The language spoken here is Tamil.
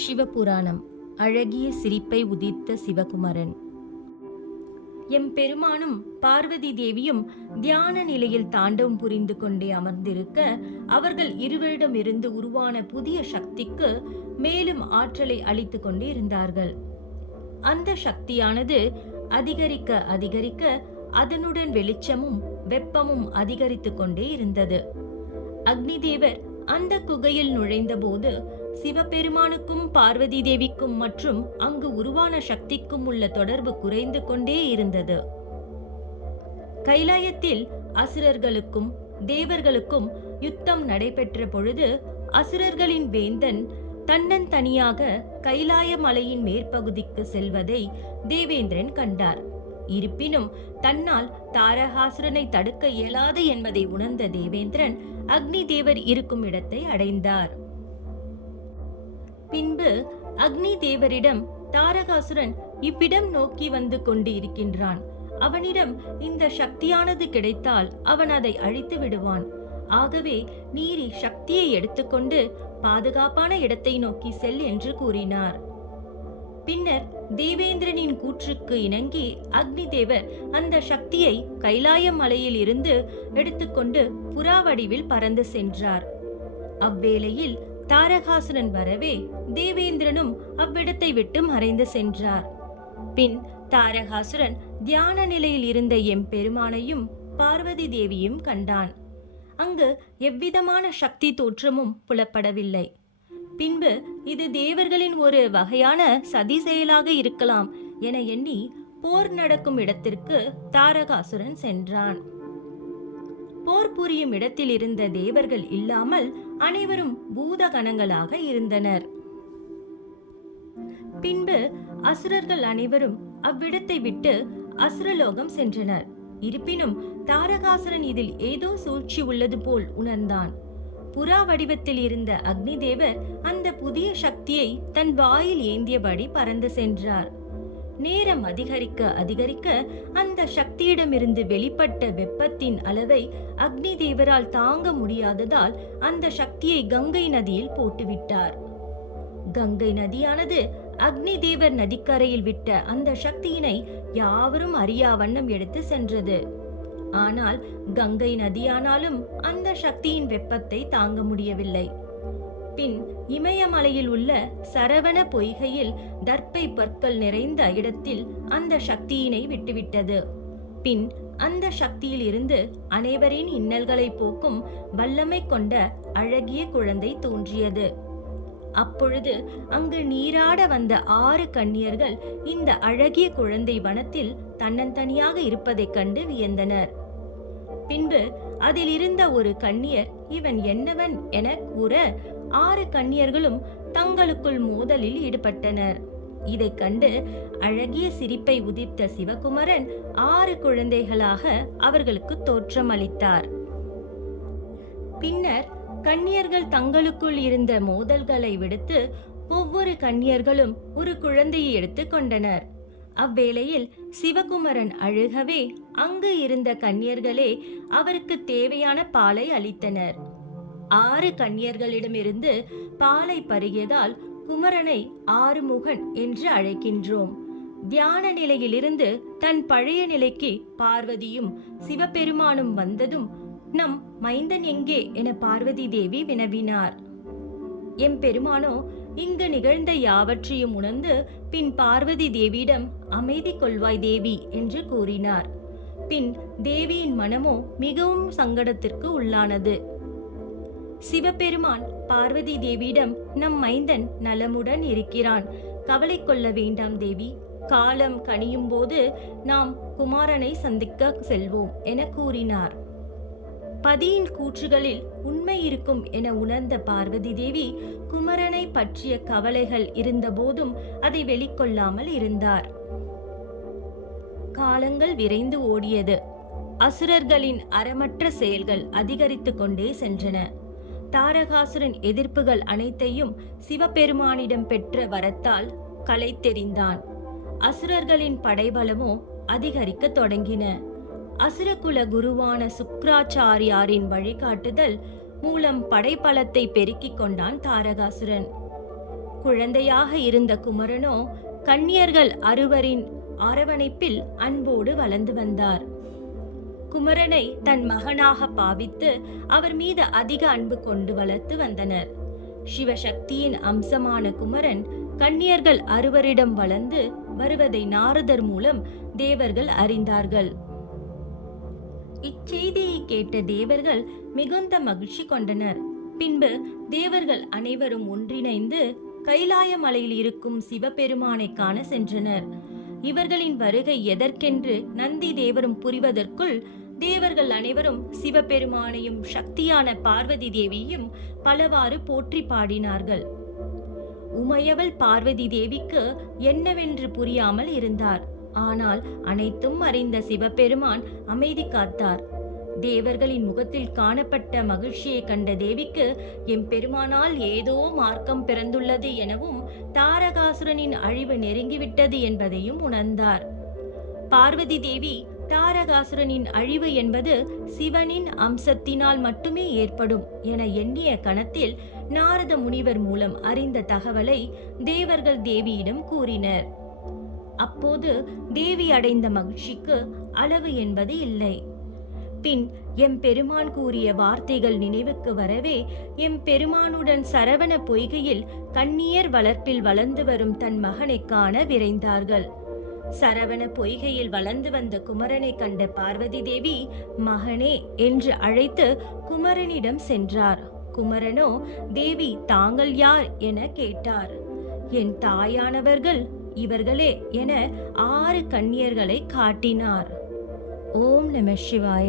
சிவபுராணம். அழகிய சிரிப்பை உதித்த சிவகுமரன். எம்பெருமானும் பார்வதி தேவியும் தியான நிலையில் தாண்டவம் புரிந்து கொண்டே அமர்ந்திருக்க, அவர்கள் இருவரிடமிருந்து உருவான புதிய சக்திக்கு மேலும் ஆற்றலை அளித்து கொண்டே இருந்தார்கள். அந்த சக்தியானது அதிகரிக்க அதிகரிக்க அதனுடன் வெளிச்சமும் வெப்பமும் அதிகரித்து கொண்டே இருந்தது. அக்னி தேவர் அந்த குகையில் நுழைந்தபோது சிவபெருமானுக்கும் பார்வதி தேவிக்கும் மற்றும் அங்கு உருவான சக்திக்கும் உள்ள தொடர்பு குறைந்து கொண்டே இருந்தது. கைலாயத்தில் அசுரர்களுக்கும் தேவர்களுக்கும் யுத்தம் நடைபெற்ற பொழுது அசுரர்களின் வேந்தன் தன்னந்தனியாக கைலாய மலையின் மேற்பகுதிக்கு செல்வதை தேவேந்திரன் கண்டார். இருப்பினும் தன்னால் தாரகாசுரனை தடுக்க இயலாது என்பதை உணர்ந்த தேவேந்திரன் அக்னி தேவர் இருக்கும் இடத்தை அடைந்தார். பின்பு அக்னி தேவரிடம், தாரகாசுரன் இவ்விடம் நோக்கி வந்து கொண்டு இருக்கின்றான். அவனிடம் இந்த சக்தியானது கிடைத்தால் அவன் அதை அழித்து விடுவான். ஆகவே நீர் சக்தியை எடுத்துக்கொண்டு பாதுகாப்பான இடத்தை நோக்கி செல் என்று கூறினார். பின்னர் தேவேந்திரனின் கூற்றுக்கு இணங்கி அக்னி தேவர் அந்த சக்தியை கைலாய மலையில் இருந்து எடுத்துக்கொண்டு புறா வடிவில் பறந்து சென்றார். அவ்வேளையில் தாரகாசுரன் வரவே தேவேந்திரனும் அவ்விடத்தை விட்டு மறைந்து சென்றார். பின் தாரகாசுரன் தியான நிலையில் இருந்த எம்பெருமானையும் பார்வதி தேவியும் கண்டான். அங்கு எவ்விதமான சக்தி தோற்றமும் புலப்படவில்லை. பின்பு இது தேவர்களின் ஒரு வகையான சதி செயலாக இருக்கலாம் என எண்ணி போர் நடக்கும் இடத்திற்கு தாரகாசுரன் சென்றான். போர் புரியும் இடத்தில் இருந்த தேவர்கள் இல்லாமல் அனைவரும் பூதகணங்களாக இருந்தனர். பின்பு அசுரர்கள் அனைவரும் அவ்விடத்தை விட்டு அசுரலோகம் சென்றனர். இருப்பினும் தாரகாசுரன் இதில் ஏதோ சூழ்ச்சி உள்ளது போல் உணர்ந்தான். புறா வடிவத்தில் இருந்த அக்னி தேவர் அந்த புதிய சக்தியை தன் வாயில் ஏந்தியபடி பறந்து சென்றார். நேரம் அதிகரிக்க அதிகரிக்க அந்த சக்தியிடமிருந்து வெளிப்பட்ட வெப்பத்தின் அளவை அக்னி தேவரால் தாங்க முடியாததால் அந்த சக்தியை கங்கை நதியில் போட்டுவிட்டார். கங்கை நதியானது அக்னி தேவர் நதிக்கரையில் விட்ட அந்த சக்தியினை யாவரும் அறியா வண்ணம் எடுத்து சென்றது. ஆனால் கங்கை நதியானாலும் அந்த சக்தியின் வெப்பத்தை தாங்க முடியவில்லை. பின் இமயமலையில் உள்ள சரவண பொய்கையில் தர்ப்பை பற்கள் நிறைந்த இடத்தில் அந்த சக்தியினை விட்டுவிட்டது. பின் அந்த சக்தியில் இருந்து அனைவரின் இன்னல்களை போக்கும் வல்லமை கொண்ட அழகிய குழந்தை தோன்றியது. அப்பொழுது அங்கு நீராட வந்த 6 கன்னியர்கள் இந்த அழகிய குழந்தை வனத்தில் தன்னந்தனியாக இருப்பதைக் கண்டு வியந்தனர். பின்பு அதில் இருந்த ஒரு கன்னியர் இவன் என்னவன் என கூற 6 கன்னியர்களும் தங்களுக்குள் மோதலில் ஈடுபட்டனர். இதை கண்டு அழகிய சிரிப்பை உதித்த சிவகுமரன் 6 குழந்தைகளாக அவர்களுக்கு தோற்றம் அளித்தார். பின்னர் கன்னியர்கள் தங்களுக்குள் இருந்த மோதல்களை விடுத்து ஒவ்வொரு கன்னியர்களும் ஒரு குழந்தையை எடுத்து கொண்டனர். அவ்வேளையில் சிவகுமரன் அழுகவே அங்கு இருந்த கன்னியர்களே அவருக்கு தேவையான பாலை அளித்தனர். 6 கன்னியர்களிடமிருந்து பாலை பருகியதால் குமரனை ஆறுமுகன் என்று அழைக்கின்றோம். தியான நிலையிலிருந்து தன் பழைய நிலைக்கு பார்வதியும் சிவபெருமானும் வந்ததும், நம் மைந்தன் எங்கே என பார்வதி தேவி வினவினார். எம்பெருமானோ இங்கு நிகழ்ந்த யாவற்றையும் உணர்ந்து பின் பார்வதி தேவியிடம் அமைதி கொள்வாய் தேவி என்று கூறினார். பின் தேவியின் மனமோ மிகவும் சங்கடத்திற்கு உள்ளானது. சிவபெருமான் பார்வதி தேவியிடம், நம் மைந்தன் நலமுடன் இருக்கிறான், கவலை கொள்ள வேண்டாம் தேவி, காலம் கனியும் போது நாம் குமாரனை சந்திக்க செல்வோம் என கூறினார். பதியின் கூற்றுகளில் உண்மை இருக்கும் என உணர்ந்த பார்வதி தேவி குமரனை பற்றிய கவலைகள் இருந்த போதும் அதை வெளிக்கொள்ளாமல் இருந்தார். காலங்கள் விரைந்து ஓடியது. அசுரர்களின் அறமற்ற செயல்கள் அதிகரித்து கொண்டே சென்றன. தாரகாசுரன் எதிர்ப்புகள் அனைத்தையும் சிவபெருமானிடம் பெற்ற வரத்தால் களைத்தெறிந்தான். அசுரர்களின் படைபலமோ அதிகரிக்க தொடங்கின. அசுரகுல குருவான சுக்ராச்சாரியாரின் வழிகாட்டுதல் மூலம் படைபலத்தை பெருக்கிக் கொண்டான் தாரகாசுரன். குழந்தையாக இருந்த குமரனோ கன்னியர்கள் அறுவரின் அரவணைப்பில் அன்போடு வளர்ந்து வந்தார். குமரனை தன் மகனாக பாவித்து அவர் மீது அதிக அன்பு கொண்டு வளர்த்து வந்தனர். சிவசக்தியின் அம்சமான குமரன் கன்னியர்கள் அறுவரிடம் வளர்ந்து வருவதை நாரதர் மூலம் தேவர்கள் அறிந்தார்கள். இச்செய்தியை கேட்ட தேவர்கள் மிகுந்த மகிழ்ச்சி கொண்டனர். பின்பு தேவர்கள் அனைவரும் ஒன்றிணைந்து கைலாய மலையில் இருக்கும் சிவபெருமானை காண சென்றனர். இவர்களின் வருகை எதற்கென்று நந்தி தேவரும் புரிவதற்குள் தேவர்கள் அனைவரும் சிவபெருமானையும் சக்தியான பார்வதி தேவியையும் பலவாறு போற்றி பாடினார்கள். உமையவள் பார்வதி தேவிக்கு என்னவென்று புரியாமல் இருந்தார். ஆனால் அனைத்தும் அறிந்த சிவபெருமான் அமைதி காத்தார். தேவர்களின் முகத்தில் காணப்பட்ட மகிழ்ச்சியை கண்ட தேவிக்கு எம்பெருமானால் ஏதோ மார்க்கம் பிறந்துள்ளது எனவும் தாரகாசுரனின் அழிவு நெருங்கிவிட்டது என்பதையும் உணர்ந்தார். பார்வதி தேவி தாரகாசுரனின் அழிவு என்பது சிவனின் அம்சத்தினால் மட்டுமே ஏற்படும் என எண்ணிய கணத்தில் நாரத முனிவர் மூலம் அறிந்த தகவலை தேவர்கள் தேவியிடம் கூறினர். அப்போது தேவி அடைந்த மகிழ்ச்சிக்கு அளவு என்பது இல்லை. பின் எம்பெருமான் கூறிய வார்த்தைகள் நினைவுக்கு வரவே எம்பெருமானுடன் சரவண பொய்கையில் கன்னியர் வளர்ப்பில் வளர்ந்து வரும் தன் மகனை காண விரைந்தார்கள். சரவண பொய்கையில் வளர்ந்து வந்த குமரனை கண்ட பார்வதி தேவி மகனே என்று அழைத்து குமரனிடம் சென்றார். குமரனோ தேவி தாங்கள் யார் என கேட்டார். என் தாயானவர்கள் இவர்களே என 6 கன்னியர்களை காட்டினார். ஓம் நம சிவாய.